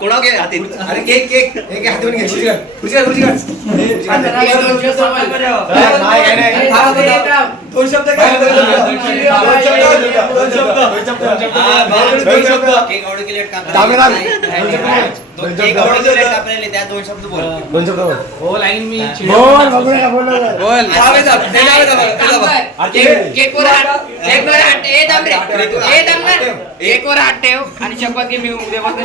कोणा घे हातीत अरे केक केक हे घे हातून घे. काढ, खुर्ची काढ. दोन शब्द काय दोन शब्द. बोल. दोन शब्द. बोल. हो. लाईन मी बोल बघू नका, बोल. नका. बोल थांबे, थांब. ते थांबे, थांबे. ते थांबे. केकवर हात केकवर हात ए दम रे. ए दम ना केकवर हात ठेव आणि शपथ घे मी उद्यापासून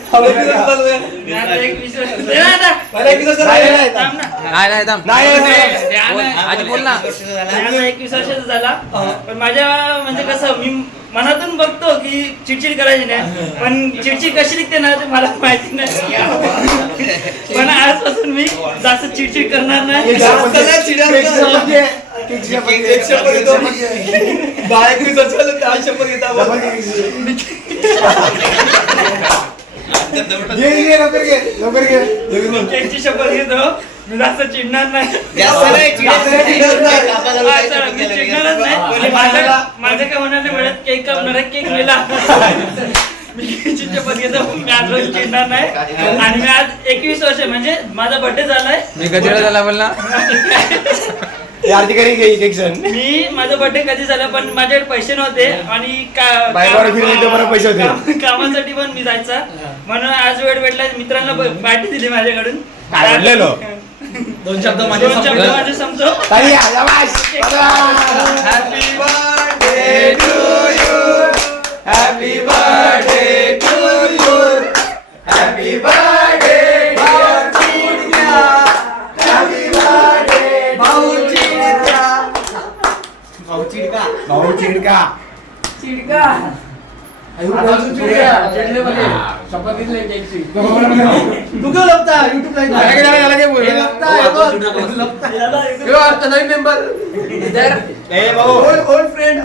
आधी बोल. ना. एकवीस वर्षाचा झाला. पण माझ्या म्हणजे कसं मी मनातून बघतो की चिडचिड करायची नाही. पण चिडचिड कशी निघते ना ते मला माहिती नाही. पण आजपासून मी जास्त चिडचिड करणार नाही. एक शपथ घे. घे. घेतो. लवकर घे लवकर घे शपथ मी जास्त चिडणार नाही जास्त नाही, चिडायचं नाही. चिडायचं नाही. कापायला हा, लावायचं, चला, मी केलं, चिडणारच. नाही माझं माझं काय म्हणाले मिळत केक कापणार आहे केक मिळाला मी केकची शपथ घेतो मी आज रोज चिडणार नाही आणि मी आज एकवीस वर्ष म्हणजे माझा बर्थडे झालाय मी कधी वेळा झाला बोल ना आरती करी घे जण मी माझा बर्थडे कधी झाला पण माझ्याकडे पैसे नव्हते आणि का- बायकोवर फिरले तर मला पैसे होते. काम- कामासाठी पण मी जायचा म्हणून आज वेळ भेटला मित्रांना पार्टी दिली माझ्याकडून काय म्हणलेलो? दोन शब्द माझे दोन शब्द समजले. माझे समजो ताली या, शाबास. Happy birthday to you. Happy birthday चिडका. तू क्यों लगता है यूट्यूब लाइव अलग अलग अलग अलग बोल. हे लगता है बोल. यो, आता नवीन मेंबर ए भाऊ. ओल्ड ओल्ड फ्रेंड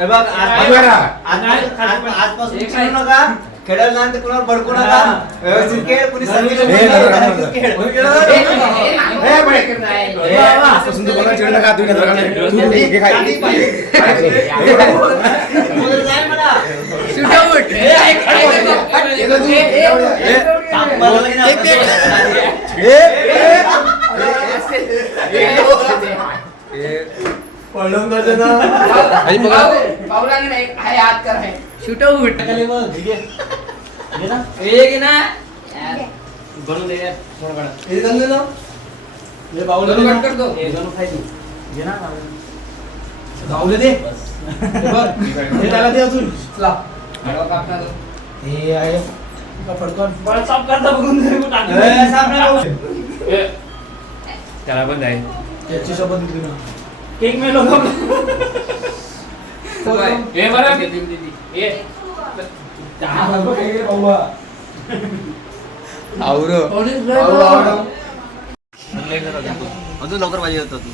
हे बघ आज- बघा. आज- आज- आजपासून चिडू नका. खेळायला नाही तर कुणाला भडकू नका. व्यवस्थित खेळ कुणी संगीत हे नका, नका, नका. खेळ ए, बडे. आजपासून तू कोणाला चिडू नका, तुम्ही नका करू. हे बघा. बोलायला जाय म्हणा. हे तू, हे, हे. हे, हे. ना. हे? हे ना. बाहुलं दे. हे बघ. हे त्याला दे अजून. चला. हे आहे. का फडकन. बरं, साफ करता बघून तरी कुठं टाकलं. ए, सामने भाऊ. त्याला पण जाईल याची शपथ घेतली ना. केक मेलो का? हे बरं हे अजून लवकर पाहिजे होता तू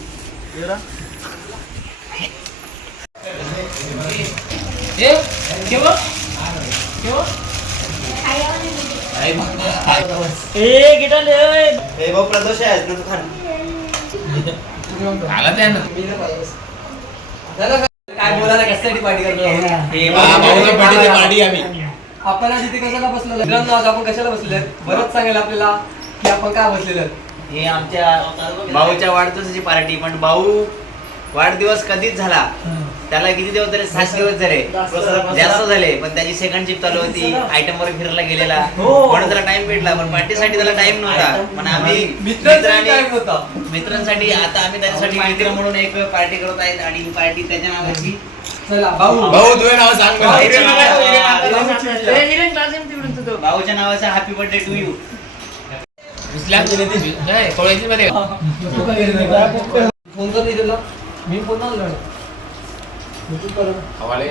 ए, गिटार. हे भाऊ प्रदोष आहेस ना तू खान आला त्यानं काय बोलायला कशासाठी पार्टी करतो हे हा, पार्टी आम्ही आपण आज इथे कशाला बसलेलो मित्रांनो आज आपण कशाला बसलेलो बरंच सांगेल आपल्याला की आपण का बसलेलो. हे आमच्या भाऊच्या वाढदिवसाची पार्टी पण भाऊ वाढदिवस कधीच झाला? त्याला किती दिवस झाले? सात दिवस झाले. जास्त. झाले. पण त्याची सेकंड शिफ्ट चालू होती. आयटम वर फिरायला गेलेला. म्हणून त्याला टाइम भेटला. पण पार्टीसाठी त्याला टाइम नव्हता. पण आम्ही मित्रांसाठी आता आम्ही त्याच्यासाठी मित्र म्हणून एक पार्टी करत आहेत. आणि ही पार्टी त्याच्या नावाची चला भाऊ. भाऊ तुझे नाव सांग मला. नाव- हिरण तिकडून. भाऊच्या नावाचा हॅपी बर्थडे टू यू नाही कॉलेजमध्ये फोन कर दिलेला मी फोन लावला. हवाले.